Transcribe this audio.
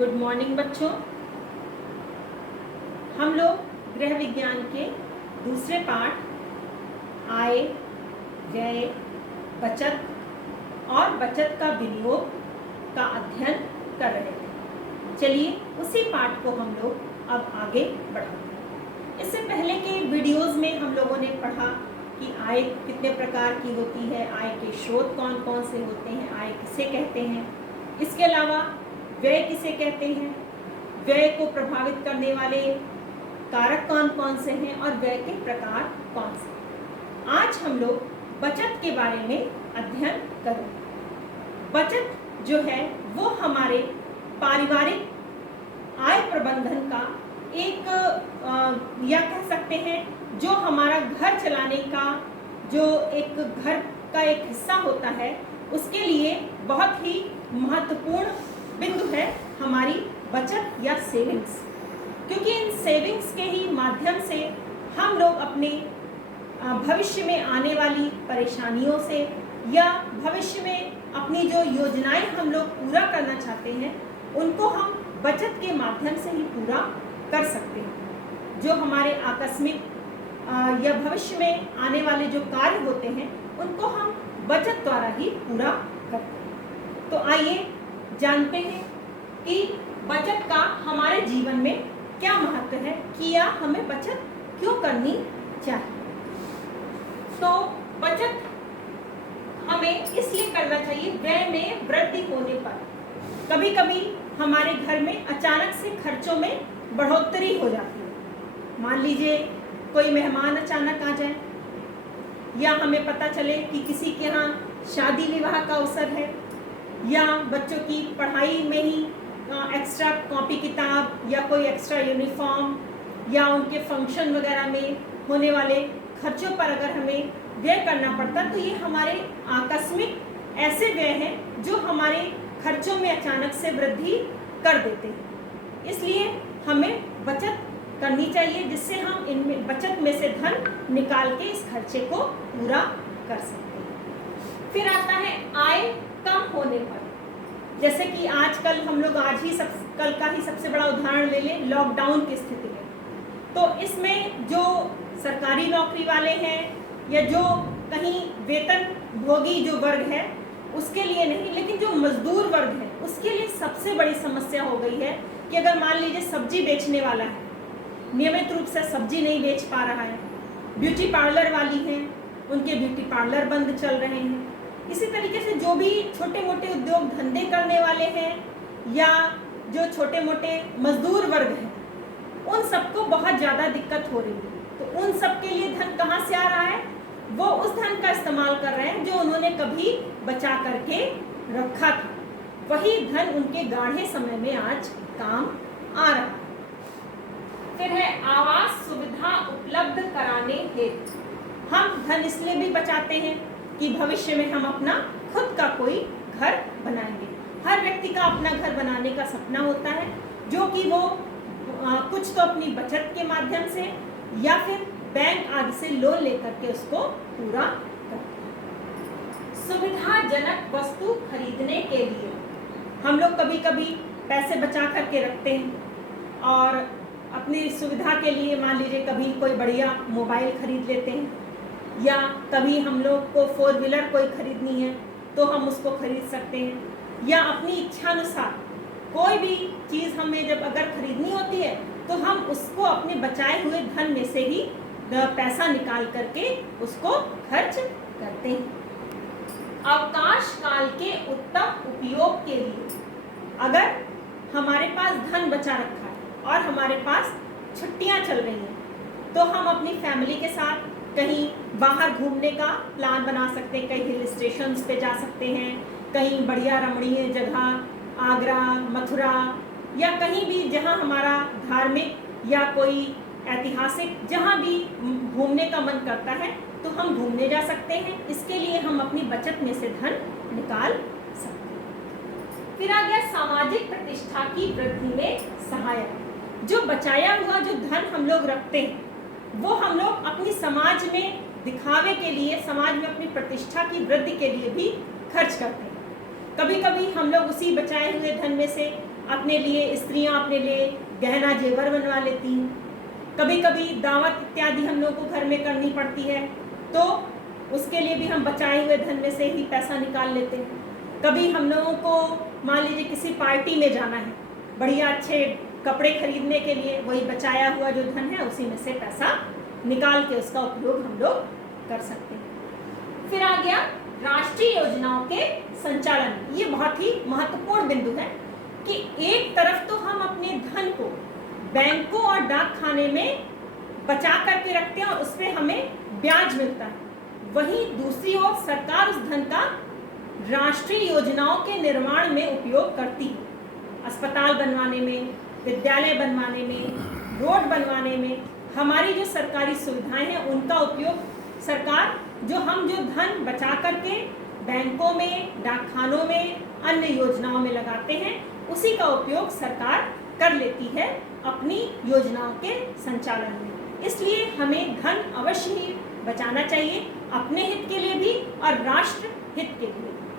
Good morning बच्चों। हम लोग गृह विज्ञान के दूसरे पाठ आय, व्यय, बचत और बचत का विनियोग का अध्ययन कर रहे थे। चलिए उसी पाठ को हम लोग अब आगे बढ़ाते हैं। इससे पहले के वीडियोस में हम लोगों ने पढ़ा कि आय कितने प्रकार की होती है, आय के स्रोत कौन कौन से होते हैं, आय किसे कहते हैं, इसके अलावा व्यय किसे कहते हैं, व्यय को प्रभावित करने वाले कारक कौन कौन से हैं और व्यय के प्रकार कौन से। आज हम लोग बचत के बारे में अध्ययन करेंगे। बचत जो है वो हमारे पारिवारिक आय प्रबंधन का एक या कह सकते हैं जो हमारा घर चलाने का जो एक घर का एक हिस्सा होता है उसके लिए बहुत ही महत्वपूर्ण बिंदु है हमारी बचत या सेविंग्स। क्योंकि इन सेविंग्स के ही माध्यम से हम लोग अपने भविष्य में आने वाली परेशानियों से या भविष्य में अपनी जो योजनाएं हम लोग पूरा करना चाहते हैं उनको हम बचत के माध्यम से ही पूरा कर सकते हैं। जो हमारे आकस्मिक या भविष्य में आने वाले जो कार्य होते हैं उनको हम बचत द्वारा ही पूरा करते हैं। तो आइए जानते हैं कि बचत का हमारे जीवन में क्या महत्व है कि या हमें बचत क्यों करनी चाहिए। तो बचत हमें इसलिए करना चाहिए व्यय में वृद्धि होने पर। कभी कभी हमारे घर में अचानक से खर्चों में बढ़ोतरी हो जाती है। मान लीजिए कोई मेहमान अचानक आ जाए या हमें पता चले कि किसी के यहाँ शादी विवाह का अवसर है या बच्चों की पढ़ाई में ही एक्स्ट्रा कॉपी किताब या कोई एक्स्ट्रा यूनिफॉर्म या उनके फंक्शन वगैरह में होने वाले खर्चों पर अगर हमें व्यय करना पड़ता तो ये हमारे आकस्मिक ऐसे व्यय हैं जो हमारे खर्चों में अचानक से वृद्धि कर देते हैं। इसलिए हमें बचत करनी चाहिए जिससे हम इनमें बचत में से धन निकाल के इस खर्चे को पूरा कर सकते हैं। फिर आता है आय कम होने पर। जैसे कि आजकल हम लोग कल का ही सबसे बड़ा उदाहरण ले लें, लॉकडाउन की स्थिति में। तो इसमें जो सरकारी नौकरी वाले हैं या जो कहीं वेतन भोगी जो वर्ग है उसके लिए नहीं, लेकिन जो मजदूर वर्ग है उसके लिए सबसे बड़ी समस्या हो गई है कि अगर मान लीजिए सब्जी बेचने वाला है, नियमित रूप से सब्जी नहीं बेच पा रहा है, ब्यूटी पार्लर वाली हैं उनके ब्यूटी पार्लर बंद चल रहे हैं, इसी तरीके से जो भी छोटे मोटे उद्योग धंधे करने वाले हैं या जो छोटे मोटे मजदूर वर्ग हैं उन सबको बहुत ज़्यादा दिक्कत हो रही है। तो उन सब के लिए धन कहाँ से आ रहा है? वो उस धन का इस्तेमाल कर रहे हैं जो उन्होंने कभी बचा करके रखा था। वही धन उनके गाढ़े समय में आज काम आ रहा है। फिर है आवास सुविधा उपलब्ध कराने हेतु। हम धन इसलिए भी बचाते हैं कि भविष्य में हम अपना खुद का कोई घर बनाएंगे। हर व्यक्ति का अपना घर बनाने का सपना होता है जो कि वो कुछ तो अपनी बचत के माध्यम से या फिर बैंक आदि से लोन लेकर के उसको पूरा करते हैं। सुविधाजनक वस्तु खरीदने के लिए हम लोग कभी कभी पैसे बचा करके रखते हैं और अपनी सुविधा के लिए मान लीजिए कभी कोई बढ़िया मोबाइल खरीद लेते हैं या कभी हम लोग को 4 व्हीलर कोई खरीदनी है तो हम उसको खरीद सकते हैं या अपनी इच्छानुसार कोई भी चीज़ हमें जब अगर खरीदनी होती है तो हम उसको अपने बचाए हुए धन में से ही पैसा निकाल करके उसको खर्च करते हैं। अवकाश काल के उत्तम उपयोग के लिए अगर हमारे पास धन बचा रखा है और हमारे पास छुट्टियां चल रही हैं तो हम अपनी फैमिली के साथ कहीं बाहर घूमने का प्लान बना सकते हैं। कहीं हिल स्टेशंस पे जा सकते हैं, कहीं बढ़िया रमणीय जगह आगरा, मथुरा या कहीं भी जहां हमारा धार्मिक या कोई ऐतिहासिक जहां भी घूमने का मन करता है तो हम घूमने जा सकते हैं। इसके लिए हम अपनी बचत में से धन निकाल सकते हैं। फिर आ गया सामाजिक प्रतिष्ठा की वृद्धि में सहायक। जो बचाया हुआ जो धन हम लोग रखते हैं वो हम लोग अपनी समाज में दिखावे के लिए, समाज में अपनी प्रतिष्ठा की वृद्धि के लिए भी खर्च करते हैं। कभी कभी हम लोग उसी बचाए हुए धन में से अपने लिए, स्त्रियां अपने लिए गहना जेवर बनवा लेती हैं। कभी कभी दावत इत्यादि हम लोग को घर में करनी पड़ती है, तो उसके लिए भी हम बचाए हुए धन में से ही पैसा निकाल लेते हैं। कभी हम लोगों को मान लीजिए किसी पार्टी में जाना है, बढ़िया अच्छे कपड़े खरीदने के लिए, वही बचाया हुआ जो धन है उसी में से पैसा निकाल के उसका उपयोग हम लोग कर सकते हैं। फिर आ गया राष्ट्रीय योजनाओं के संचालन। ये बहुत ही महत्वपूर्ण बिंदु है कि एक तरफ तो हम अपने धन को बैंकों और डाक खाने में बचा करके रखते हैं और उस पर हमें ब्याज मिलता है, वहीं दूसरी ओर सरकार उस धन का राष्ट्रीय योजनाओं के निर्माण में उपयोग करती है। अस्पताल बनवाने में, विद्यालय बनवाने में, रोड बनवाने में, हमारी जो सरकारी सुविधाएं हैं उनका उपयोग सरकार जो धन बचा करके बैंकों में, डाकखानों में, अन्य योजनाओं में लगाते हैं, उसी का उपयोग सरकार कर लेती है अपनी योजनाओं के संचालन में। इसलिए हमें धन अवश्य ही बचाना चाहिए, अपने हित के लिए भी और राष्ट्र हित के लिए भी।